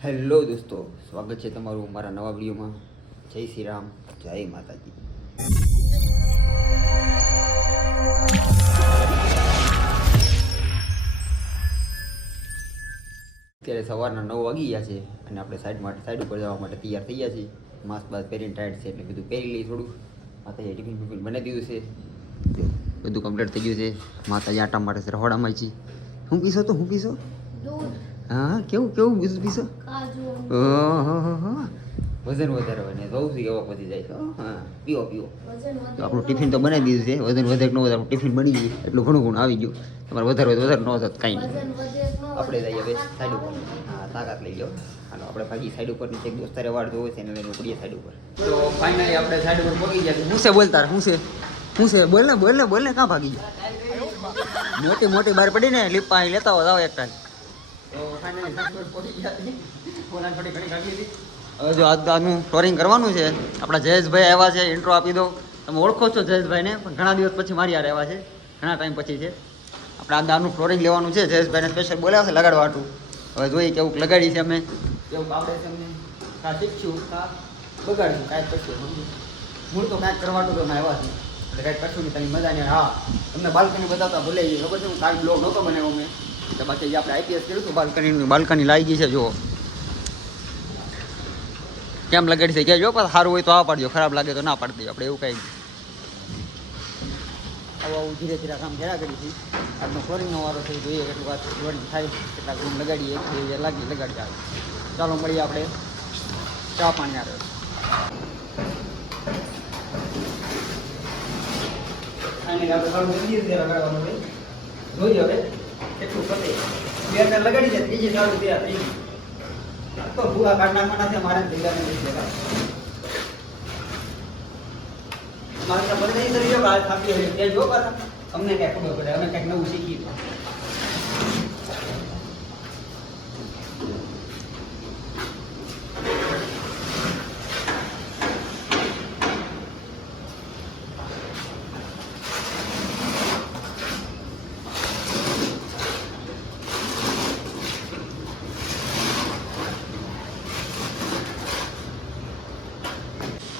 Hello દોસ્તો, સ્વાગત છે તમારું મારા નવા વિડીયોમાં. જય શ્રી રામ, જય માતાજી. અત્યારે સવારના 9 વાગી ગયા છે અને આપણે સાઈડ ઉપર જવા માટે તૈયાર થઈ ગયા છીએ. માસ્ક બાદ પહેરીને ટાઈટ છે એટલે બધું પહેરી લઈએ થોડું. માતાજી ટિફિન બિફિન બનાવી દીધું છે, બધું કમ્પ્લીટ થઈ ગયું છે. માતાજી આટા માટે રહોડામાં છે. હું પીશો તો હું પીશો? હા, કેવું કેવું બીજું પીશો? વજન વધારે હોય ને જોઉં છું કેવો પતી જાય છે. હા, પીવો પીવો. તો આપણું ટિફિન તો બનાવી દીધું છે. વજન વધે કે ન વધે, આપણું ટિફિન બની ગયું એટલું ઘણું ઘણું આવી ગયું. તમારે વધારે હોય તો વધારે, ન હોત કાંઈ નહીં. આપણે જઈએ હવે સાઈડ ઉપર. હા, તાકાત લઈ જાઓ. હાલો આપણે ભાગી સાઈડ ઉપર. નીચે દોસ્તારે વાળ જોવે છે એને લઈને પડીએ સાઈડ ઉપર. તો ફાઇનલી આપણે સાઈડ ઉપર પહોંચી ગયા. હું છે બોલતા હું છે બોલ ને કાં ભાગી ગયો? મોટી મોટી બહાર પડી ને લીપા અહીં લેતા હોય એક ટાઈમ. તો ફાઇનલી સાઈડ ઉપર પહોંચી ગયા. બોલાને થોડી ઘણી કાઢી હતી. હવે જો આજનું ફ્લોરિંગ કરવાનું છે. આપણા જયેશભાઈ આવ્યા છે, ઇન્ટ્રો આપી દો. તમે ઓળખો છો જયેશભાઈને, પણ ઘણા દિવસ પછી મારી યાર આવ્યા છે, ઘણા ટાઈમ પછી છે. આપણે આ દારનું ફ્લોરિંગ લેવાનું છે. જયેશભાઈને સ્પેશિયલ બોલાવ્યા છે લગાડવા હાટું. હવે જોઈએ કેવું લગાડી છે અમે, કેવું આવડે છે અમને, કાં શીખશું કાં બગાડશું, કાંઈક કરશું. મૂળ તો કાંઈક કરવાનું તો અમે આવ્યા છીએ એટલે કાંઈક કરશું નહીં. તમે મજા નહીં. હા, તમને બાલ્કની બતાવતા ભૂલે ગઈ ખબર છે. હું કાંઈ બ્લોગ નહોતો બનાવ્યો મેં, તો બાકી આપણે આઈપીએસ કર્યું હતું. બાલ્કની લાગી ગઈ છે. જુઓ કેમ લગાડી છે ક્યાં જો, પણ સારું હોય તો આ પાડજો, ખરાબ લાગે તો ના પાડી દઈએ આપણે, એવું કંઈ આવું ધીરે ધીરે કામ કર્યા કરી છે. આજનો ફ્લોરિંગનો વારો થઈ, જોઈએ કેટલું વાત ફ્લોરિંગ થાય, કેટલાક રૂમ લગાડીએ, 2 લાગી લગાડી આવે. ચાલો મળીએ આપણે ચા પાણી આવે. જોઈએ હવે કેટલું પતે. 2 લગાડી જાય, ત્રીજી ચાલુ થયા ત્રીજી તો ભૂગા કાઢ નાખવાના છે મારે. ભેગાને મારે તો બધે નહીં કરી આ થાકી હોય તે જો પાછા અમને ક્યાંક ખબર પડે, અમે ક્યાંક નવું શીખીએ.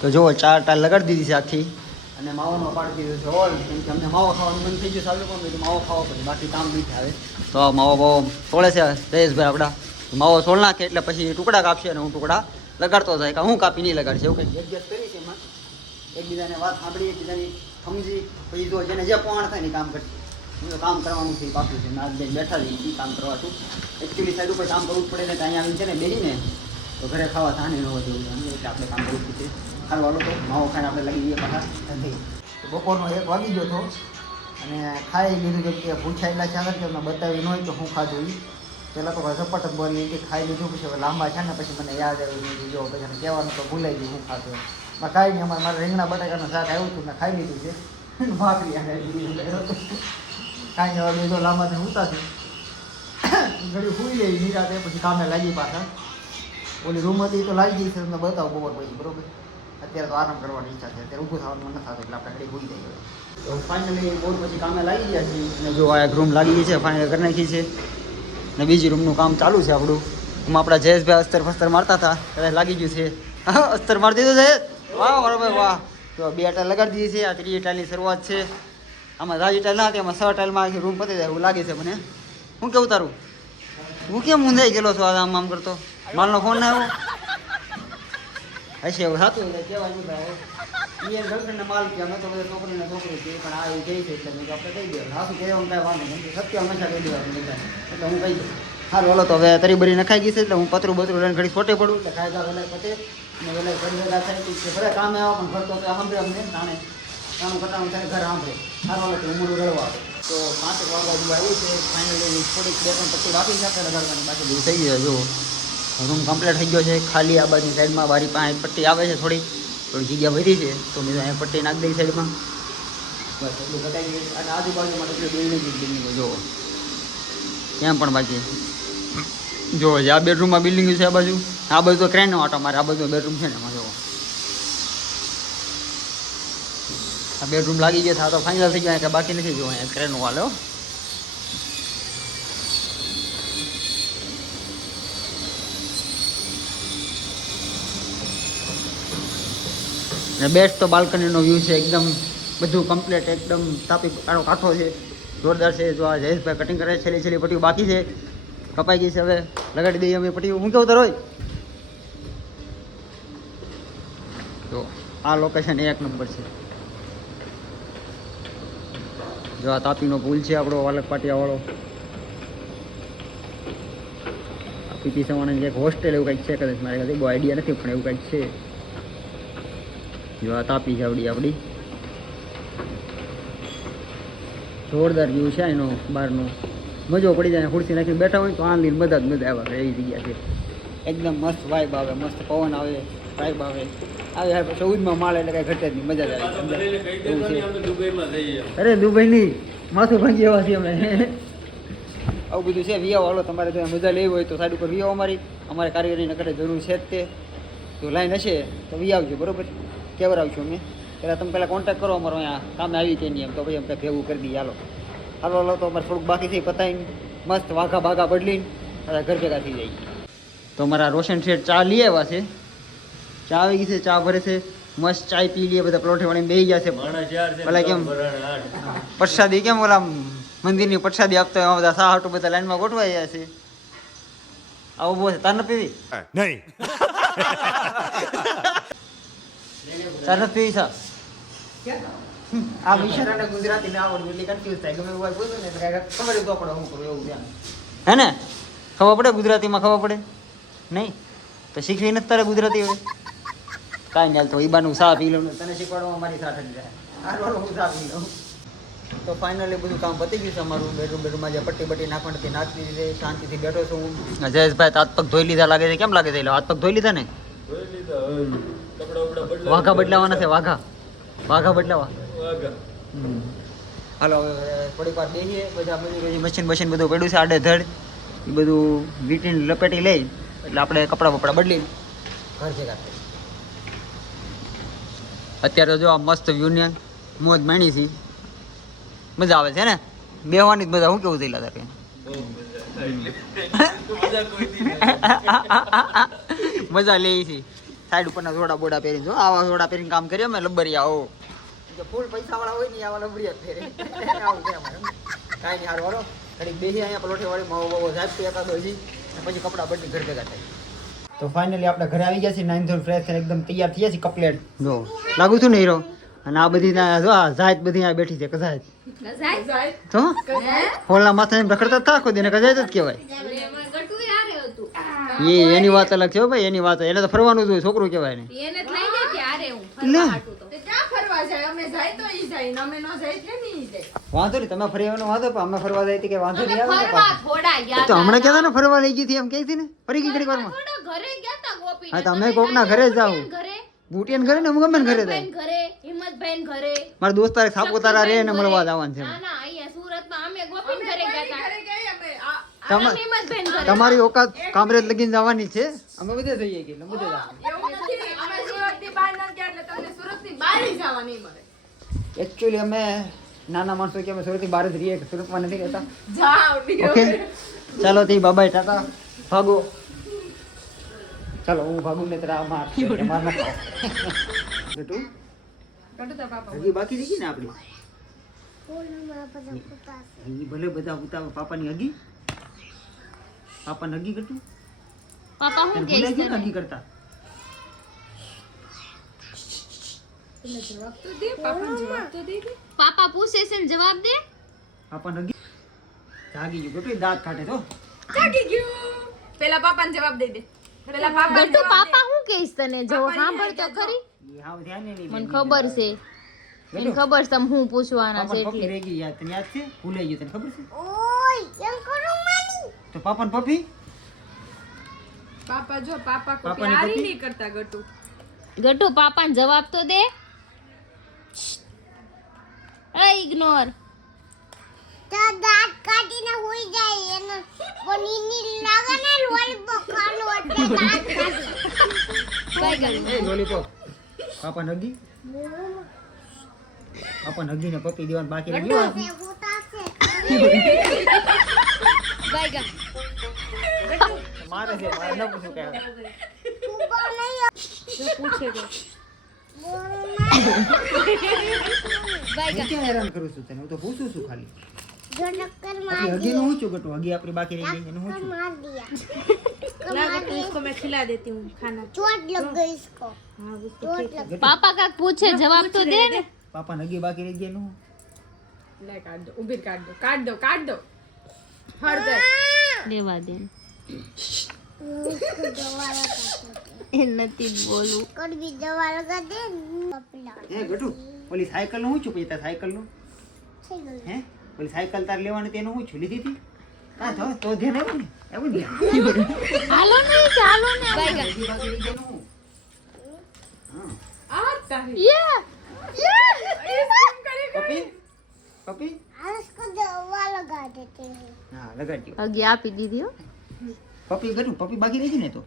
તો જુઓ 4 ટાઈલ લગાડી દીધી છે આખી, અને માવામાં પાડી દીધું છે હોલ. કેમ કે અમને માવો ખાવાનું મન થઈ ગયું સારું, પણ માવો ખાવો પડે, બાકી કામ નહીં થાય. તો માવો બહુ તોડે છે જયેશભાઈ આપણા. માવો તોડ નાખે એટલે પછી ટુકડા કાપશે અને હું ટુકડા લગાડતો જાય, કે હું કાપી નહીં લગાડશે. એવું કંઈક એડજસ્ટ કરી છે એમાં, એકબીજાને વાત સાંભળી, એકબીજાની સમજી, પછી જો જેને જે પોણ થાય ને કામ કરશે. હું કામ કરવાનું છે પાકું છે, ના બેઠા જઈએ કામ કરવાતું. એકચ્યુઅલી સાઈડ ઉપર કામ કરવું જ પડે ને, ત્યાં આવીને છે ને બેસીને તો ઘરે ખાવા થાને ન હોય એવું, એટલે આપણે કામ કરવું પડશે. સારું હાલો તો માવો ખાઈને આપણે લગી જઈએ પાછા ધંધે. બપોરનો 1 વાગી ગયો હતો અને ખાઈ લીધું. જેમ કે પૂછાયેલા છે આગળ કે અમને બતાવી ન હોય તો હું ખાધું એ પહેલાં તો ઝપટ જ બોલી કે ખાઈ લીધું. પછી હવે લાંબા છે ને પછી મને યાદ આવ્યું, જો પછી કહેવાનું તો ભૂલાઈ ગયું હું ખાધું. મેં કાંઈ નહીં, અમારે મારે રીંગણા બટાકાનું શાક આવ્યું હતું, મેં ખાઈ લીધું છે. ભાખરી કાંઈ નહીં, હવે બીજો લાંબાથી ઉતારશું ઘડી સુઈ ગઈ નિરાતે, પછી કામે લાગી પાછા. ઓલી રૂમ હતી તો લાગી ગઈ છે, તમને બતાવો બપોર પછી બરોબર. અત્યારે તો આરામ કરવાની ઈચ્છા છે, અત્યારે ઊભું થવાનું નથી થતું એટલે આપણે ઘડી ભૂલી જઈએ. તો ફાઇનલી બપોર પછી કામે લાગી ગયા છીએ અને જો આ એક રૂમ લાગી ગઈ છે, ફાઇનલ કરી નાખી છે. અને બીજી રૂમનું કામ ચાલુ છે આપણું. એમાં આપણા જયેશભાઈ અસ્તર ફસ્તર મારતા હતા, કદાચ લાગી ગયું છે. હા, અસ્તર મારી દીધું છે. વાહ બરાબર વાહ. તો 2 ટાઈલ લગાડી દીધી છે, આ 3જી ટાઈલની શરૂઆત છે. આમાં રાજી ટાઈલ ના હતી, આમાં 6 ટાઈલમાં આખી રૂમ પતી જાય એવું લાગે છે મને. હું કેવું તારું? હું કેમ ઊંધાઈ ગયેલો છો આમ કરતો? માલનો ફોન ના આવ્યો હશે, એવું થતું એટલે કહેવાય નહીં ભાઈ. એ ગર્લફ્રેન્ડને માલ કે અમે તો બધા છોકરીને છોકરી છે, પણ આ એ કહી છે એટલે મેં આપણે કહી દઈએ. હાથું કહેવાનું કાંઈ વાંધો નહીં, સત્ય હંમેશા કહી દેવાનું બધા, એટલે હું કહી દઉં. સારું હાલો તો હવે તરી બરી નખાઈ ગઈ છે, એટલે હું પતરું લઈને ઘડી છોટે પડું એટલે કાયદા વેલાય પતે અને વેલાય ઘડી વેલા થાય છે. ભલે કામે આવો પણ ઘર તો સાંભળે અમને જાણે કામ કરવાનું થાય, ઘર સાંભળે. સારું હાલો તો ઉમરું રડવા આવે. તો 5 વાગવા જેવું આવ્યું છે. ફાઇનલી થોડીક 2-3 પટ્ટી બાકી છે આપણે લગાડવાની, બાકી બધું થઈ ગયું. જો રૂમ કમ્પ્લીટ થઈ ગયો છે. ખાલી આ બાજુ સાઈડમાં બારી પાસે પટ્ટી આવે છે, થોડી જગ્યા વધી છે તો મેં અહીંયા પટ્ટી નાખી દઈ સાઈડમાં. બસ એટલું બતાવી દઈએ. અને આજુબાજુમાં એટલી બિલ્ડિંગ જુઓ ત્યાં પણ બાકી જો આ બેડરૂમમાં બિલ્ડિંગ છે. આ બાજુ તો ક્રેનનો આટો મારે, આ બાજુ બેડરૂમ છે ને એમાં જુઓ આ બેડરૂમ લાગી ગયા. આ તો ફાઇનલ થઈ ગયા કે બાકી નથી. જો અહીંયા ક્રેનો વાળો અને બેસ્ટ તો બાલ્કનીનો વ્યૂ છે એકદમ, બધું કમ્પ્લીટ એકદમ તાપી કાળો કાંઠો છે, જોરદાર છે. જો આ જયેશભાઈ કટિંગ કરે છે, છેલ્લી પટ્ટીઓ બાકી છે, કપાઈ ગઈ છે, હવે લગાડી દઈએ અમે પટ્ટીઓ. હું કેવું તાર હોય તો આ લોકેશન એક નંબર છે. જો આ તાપીનો પુલ છે આપણો વાલક પાટિયાવાળો. પીપી સવાણા એક હોસ્ટેલ એવું કંઈક છે કદાચ, મારે કદાચ બહુ આઈડિયા નથી પણ એવું કંઈક છે. જો આ તાપી છે આપણી જોરદાર વ્યૂ છે એનો બહારનો, મજો પડી જાય. ખુરશી નાખીને બેઠા હોય તો આનંદ મજા જ મજા આવે એવી જગ્યા છે. એકદમ મસ્ત વાઇબ આવે, મસ્ત પવન આવે, વાઇબ આવે. આવે 14માં માળ એટલે કઈ ઘટે જ નહીં, મજા જ આવે. અરે દુબઈ નહીં, માથું ભાંગી એવા છીએ અમે. આવું બધું છે. વિયાવો હાલો, તમારે જો મજા લેવી હોય તો સાઈડ ઉપર વિયાવો. અમારે કારીગરીને કરે જરૂર છે જ તે. જો લાઈન હશે તો વિયાવજો, બરોબર? કેવર આવશું અમે પહેલાં, તમે પહેલાં કોન્ટેક્ટ કરો અમારો અહીંયા કામે આવી છે નહીં એમ તો ભાઈ અમે કંઈ ભેગું કરી દઈએ. હાલો તો અમારે થોડુંક બાકી થઈ પતાવીને મસ્ત વાઘા બાઘા બદલીને બધા ઘર ભેગા થઈ જાય. તો અમારા રોશન શેઠ ચા લઈ આવ્યા છે, ચા આવી ગઈ છે, ચા ભરે છે, મસ્ત ચાય પી લઈએ. બધા પલોઠે વાળીને બેસી ગયા છે. પેલા કેમ પ્રસાદી, કેમ ઓલા મંદિરની પ્રસાદી આપતા હોય બધા સા હાટું બધા લાઈનમાં ગોઠવાઈ ગયા છે. આવું બહુ છે. તાર ન પીવી? નહીં. તાર ન પીવી સા? આ વિશારાને ગુજરાતી ના આવડતું એટલે કન્ફ્યુઝ થાય. ગમે એવું પૂછો ને ખબર તો પડે હું કરું એવું ધ્યાન હે ને? ખબર પડે ગુજરાતીમાં? ખબર પડે નહીં તો શીખવી નથી તારે ગુજરાતી? હવે કાંઈ નહીં, તો ઈબાનું સા પી લઉં, તને શીખવાડવામાં મારી સાથે જ જાય. હું સા પી લઉં. તો ફાઇનલી બધું કામ પતી ગયું છે અમારું. બેડરૂમમાં જે પટ્ટી નાખવાની નાખી દીધી, શાંતિથી બેઠો છું હું. જયેશભાઈ હાથ પગ ધોઈ લીધા લાગે છે. કેમ લાગે છે? હાથ પગ ધોઈ લીધા ને? વાઘા બદલાવાના છે, વાઘા બદલાવા. હાલો હવે થોડીક વાર બેસીએ. બધા મશીન બધું પડ્યું છે આડેધડ, એ બધું વીટીને લપેટી લઈ એટલે આપણે કપડાં બપડા બદલી ઘર ભેગા થાય. અત્યારે જો આ મસ્ત વ્યૂને મોજ માણી છે, મજા આવે છે ને બેહવાની જ મજા. હું કેવું થયેલા તારે? મજા લે છે. સાઈડ ઉપરના થોડા બોડા પહેરીને, જો આવા થોડા પહેરીને કામ કરીએ અમે લબ્બરિયા. હો ફૂલ પૈસા વાળા હોય ને આવા લબડિયા ફેરે. આવું છે અમારે. કાંઈ નહીં, હારું હાલો ઘડીક બેસી અહીંયા પલોઠે વાળી માવો સાહેબ તો એકાદો હજી, પછી કપડાં બદલી ઘર ભેગા થાય. તો ફાઇનલી આપણે ઘરે આવી ગયા છીએ, નાઈન ધોરણ ફ્રેશ થઈને એકદમ તૈયાર થઈ ગયા છીએ કમ્પ્લીટ. જો લાગુ છું ને હીરો? અને આ બધી જો જાત બધી અહીંયા બેઠી છે. કજાત તો હોલના માથે રખડતા હતા આખો દિને, કજાત જ કહેવાય. એ એની વાત અલગ છે ભાઈ, એની વાત. એને તો ફરવાનું જ હોય, છોકરું કહેવાય ને. વાંધો નહીં, તમે ફરી આવવાનો વાંધો, પણ અમે ફરવા જાય કે વાંધો નહીં આવે. તો હમણાં કહેતા ને ફરવા લઈ ગઈ હતી એમ કહી હતી ને, ફરી ગઈ ઘડી વારમાં. હા તો અમે કોકના ઘરે જ જાવ, બુટિયાન ઘરે ને હું ગમે ઘરે જાય. મારા દોસ્ત તારે સાપુતારા રે ને મળવા જવાનું છે. તમારી ઓકાત કામરેજ લગીને જવાની છે. અમે બધે જઈએ કે બધે એકચ્યુઅલી અમે નાના માણસો કે અમે સુરતની બહાર જ રહીએ, સુરતમાં નથી રહેતા. ઓકે ચાલો તે બાબાઈ ટાટા ભાગો. ચાલો હું ભાગું ને તરા માર ના ખાઓ. હજી બાકી રહી ગઈ ને આપણી ભલે બધા ઉતાવ પાપાની હગી. પાપાને હગી કરતું પાપા હું કે હગી કરતા જવાબ તો દે. પાપાને જવાબ તો દે. પાપા પૂછે છે ને જવાબ દે. પાપાને હગી જાગી ગયું ગટુ, દાંત કાઢે તો જાગી ગયું. પેલા પાપાને જવાબ દે દે. પેલા પાપા ગટુ પાપા હું કહીશ તને? જો સાંભળ તો ખરી. હાવ ધ્યાન નહીં, મને ખબર છે. મને ખબર છે હું પૂછવાના છે એટલે. રહી ગઈ યાદ, તને યાદ છે? ભૂલાઈ ગયું, તને ખબર છે? ઓય એમ કરો માની. તો પાપાને પપ્પી પાપા જો પાપા કો પ્યાર ही नहीं करता. ગટુ પાપાને જવાબ તો દે. એ ઇગ્નોર. તો દાંત કાઢીને હોઈ જાય એને પનીની લાગે ને લોલીપોપ ખાનો એટલે દાંત કાઢી. એ લોલીપોપ પાપા નગી. પાપા નગીને પપ્પી દેવાનું બાકી રહ્યું. બાયગા મારે છે, મારે ન પૂછું કે પૂછે કે હું ક્યાં હેરાન કરું છું તને? હું તો પૂછું છું ખાલી. हगी नो हुचू गटू हगी अपनी बाकी रह गई नो हुचू मार दिया लागा तो इसको मैं खिला देती हूँ खाना। चोट लग गई इसको हाँ उसको चोट ठीक है। लग पापा का पूछे जवाब तो दे ने। पापा ने हगी बाकी रह गई नो ले काट दो उबिर काट दो काट दो काट दो हळदर देवा दे उसको दवा लगा એ નથી બોલું कड़वी दवा लगा दे पपला ए गटू ओली साइकिल नो हुचू पई ता साइकिल नो सही गई हैं ओली साइकिल तार लेवानी तेनो हुचू લીધી હતી હા તો ધ્યાન આવ્યું ને એવું જ હાલો ને ચાલો ને હગી બાકી રહ ગઈ નો હા आता है યે પપી પપી उसको दवा लगा देते हैं હા લગાડ દો હગી આપી દીધી હો પપી ગટુ પપી બાકી રહી ગઈ ને તો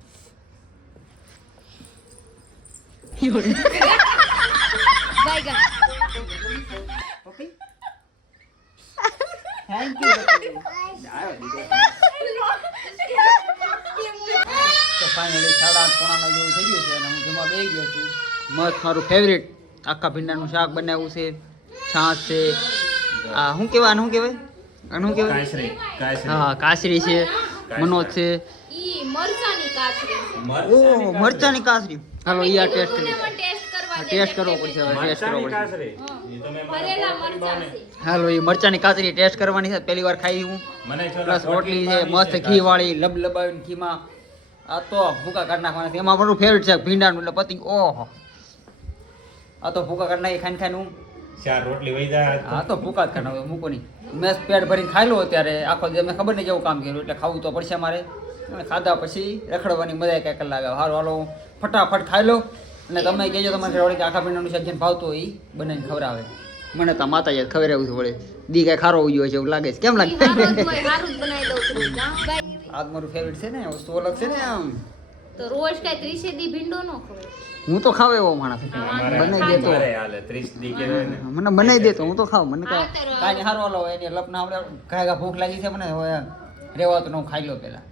બાયગા પપી થેન્ક યુ ગટુ આવ્યો દીધો તો ફાઇનલી 8:30 પોણાનો જેવું થઈ ગયું છે અને હું જમવા બેસી ગયો છું મસ્ત મારું ફેવરિટ આખા ભીંડાનું શાક બનાવ્યું છે છાશ છે આ શું કહેવાય આનું શું કહેવાય આનું શું કહેવાય હા કાસરી છે મનોજ છે ઈ મરચાની કાચરી ઓહ મરચાની કાસરી હાલો ઈ આ ટેસ્ટ કરી ટેસ્ટ કરવા દે ટેસ્ટ કરવો પડશે હવે ટેસ્ટ કરવો પડશે ભરેલા મરચા છે હાલો ઈ મરચાની કાસરી ટેસ્ટ કરવાની છે પહેલી વાર ખાઈ હું પ્લસ રોટલી છે મસ્ત ઘી વાળી લબલબાવીને ઘીમાં આ તો ભૂકા કાઢી નાખવાના છે એમાં મારું ફેવરિટ છે ભીંડાનું એટલે પતિ ઓહો આ તો ભૂકા કાઢી નાખી ખાઈને ખાઈને હું 4 રોટલી વઈ જાય હા તો ભૂકા જ ખાના મૂકો નહીં મેં પેટ ભરીને ખાઈ લો અત્યારે આખો દિવસ મેં ખબર નહીં કેવું કામ કર્યું એટલે ખાવું તો પડશે મારે અને ખાધા પછી રખડવાની મજા કંઈક કલાક આવે સારું હાલો ફટાફટ ખાઈ લો અને તમે કહેજો તમારે ઘરે કે આખા ભીંડાનું શાક જેને ભાવતું હોય એ બનાવીને ખવડાવે મને તો માતા યાદ ખબર આવું છે વળે દી કાંઈ ખારો ઉગ્યો છે એવું લાગે છે કેમ લાગે હારું જ બનાવી દઉં છું આજ મારું ફેવરિટ છે ને વસ્તુ અલગ છે ને આમ તો રોજ કઈ 30 દી ભીંડો નો ખવાય હું તો ખાવ એવો માણસ બનાવી દેતો મારે હાલે 30 દી કે ને મને બનાવી દેતો હું તો ખાવ મને હા, તારો કાંઈ હારો હાલો એની લપ ના આપણે કાંઈ ભૂખ લાગી છે મને હવે રેવા તો હું ખાઈ લો પહેલા